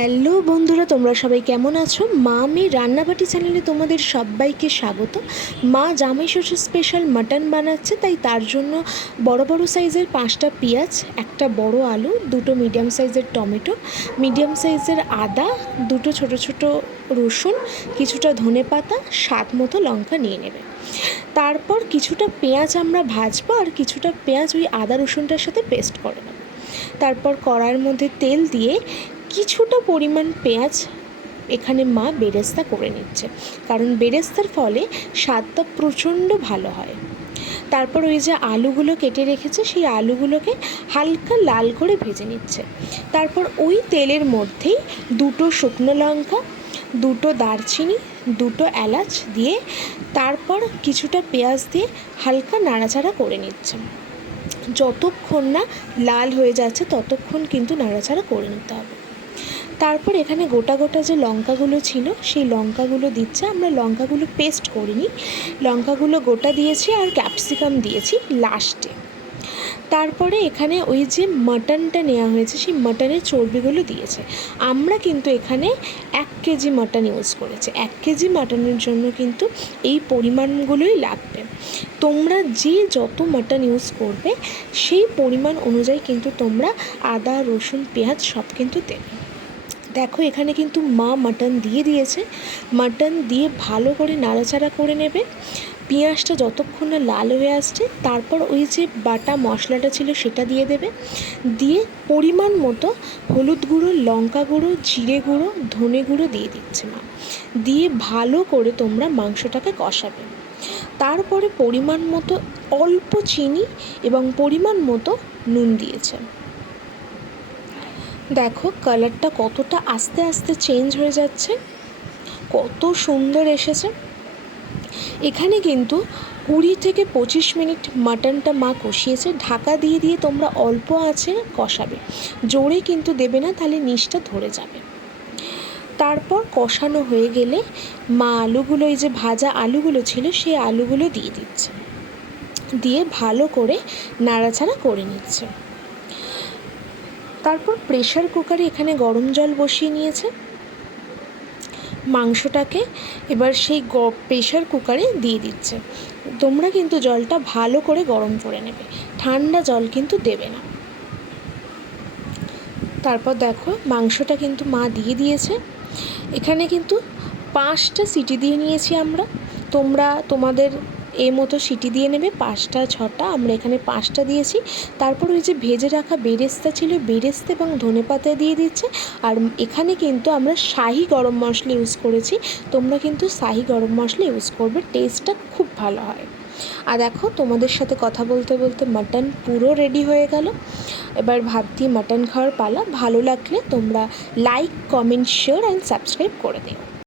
Hello বন্ধুরা, তোমরা সবাই কেমন আছো? মা মেয়ে রান্নাবাটি চ্যানেলে তোমাদের সবাইকে স্বাগত। মা জামাই ষষ্ঠীর স্পেশাল মাটন বানাচ্ছে, তাই তার জন্য বড় বড় সাইজের 5টা পেঁয়াজ, একটা বড় আলু, 2টো মিডিয়াম সাইজের টমেটো, মিডিয়াম সাইজের আদা, 2টো ছোটো ছোটো রসুন, কিছুটা ধনেপাতা, স্বাদ মতো লঙ্কা নিয়ে নেবে। তারপর কিছুটা পেঁয়াজ আমরা ভাজবো আর কিছুটা পেঁয়াজ ওই আদা রসুনটার সাথে পেস্ট করে নেব। তারপর কড়াইয়ের মধ্যে তেল দিয়ে কিছুটা পরিমাণ পেঁয়াজ এখানে মা বেরেস্তা করে নিচ্ছে, কারণ বেরেস্তার ফলে স্বাদটা প্রচণ্ড ভালো হয়। তারপর ওই যে আলুগুলো কেটে রেখেছে সেই আলুগুলোকে হালকা লাল করে ভেজে নিচ্ছে। তারপর ওই তেলের মধ্যেই 2টো শুকনো লঙ্কা, 2টো দারচিনি, 2টো এলাচ দিয়ে তারপর কিছুটা পেঁয়াজ দিয়ে হালকা নাড়াচাড়া করে নিচ্ছে। যতক্ষণ না লাল হয়ে যাচ্ছে ততক্ষণ কিন্তু নাড়াচাড়া করে নিতে হবে। তারপর এখানে গোটা গোটা যে লঙ্কাগুলো ছিল সেই লঙ্কাগুলো দিচ্ছে। আমরা লঙ্কাগুলো পেস্ট করিনি, লঙ্কাগুলো গোটা দিয়েছি আর ক্যাপসিকাম দিয়েছি লাস্টে। তারপরে এখানে ওই যে মাটনটা নেওয়া হয়েছে সেই মাটনের চর্বিগুলো দিয়েছে। আমরা কিন্তু এখানে 1 কেজি মাটন ইউজ করেছি। 1 কেজি মাটনের জন্য কিন্তু এই পরিমাণগুলোই লাগবে। তোমরা যে যত মাটন ইউজ করবে সেই পরিমাণ অনুযায়ী কিন্তু তোমরা আদা রসুন পেঁয়াজ সব কিন্তু দেবে। দেখো এখানে কিন্তু মা মাটন দিয়ে দিয়েছে। মাটন দিয়ে ভালো করে নাড়াচাড়া করে নেবে। পেঁয়াজটা যতক্ষণ না লাল হয়ে আসছে তারপর ওই যে বাটা মশলাটা ছিল সেটা দিয়ে দেবে। দিয়ে পরিমাণ মতো হলুদ গুঁড়ো, লঙ্কা গুঁড়ো, জিরে গুঁড়ো, ধনে গুঁড়ো দিয়ে দিচ্ছে মা। দিয়ে ভালো করে তোমরা মাংসটাকে কষাবে। তারপরে পরিমাণ মতো অল্প চিনি এবং পরিমাণ মতো নুন দিয়েছে। দেখো কালারটা কতটা আস্তে আস্তে চেঞ্জ হয়ে যাচ্ছে, কত সুন্দর এসেছে। এখানে কিন্তু 20 থেকে 25 মিনিট মাটনটা মা কষিয়েছে। ঢাকা দিয়ে দিয়ে তোমরা অল্প আঁচে কষাবে, জোরে কিন্তু দেবে না, তাহলে নিচটা ধরে যাবে। তারপর কষানো হয়ে গেলে মা আলুগুলো, এই যে ভাজা আলুগুলো ছিল সেই আলুগুলো দিয়ে দিচ্ছে, দিয়ে ভালো করে নাড়াচাড়া করে নিচ্ছে। তারপর প্রেশার কুকারে এখানে গরম জল বসিয়ে নিয়েছে। মাংসটাকে এবার সেই প্রেশার কুকারে দিয়ে দিচ্ছে। তোমরা কিন্তু জলটা ভালো করে গরম করে নেবে, ঠান্ডা জল কিন্তু দেবে না। তারপর দেখো মাংসটা কিন্তু মা দিয়ে দিয়েছে। এখানে কিন্তু 5টা সিটি দিয়ে নিয়েছি আমরা। তোমরা তোমাদের মতো সিটি দিয়ে নেবে, 5টা 6টা, আমরা এখানে 5টা দিয়েছি। তারপর ওই যে ভেজে রাখা বেরেস্তা ছিল, বেরেস্তা এবং ধনেপাতা দিয়ে দিচ্ছে। আর এখানে কিন্তু আমরা শাহি গরম মশলা ইউজ করেছি, তোমরা কিন্তু শাহি গরম মশলা ইউজ করবে, টেস্টটা খুব ভালো হয়। আর দেখো তোমাদের সাথে কথা বলতে বলতে মাটন পুরো রেডি হয়ে গেল। এবার ভাত দিয়ে মাটন খাওয়ার পালা। ভালো লাগলে তোমরা like, comment, share and subscribe করে দিও।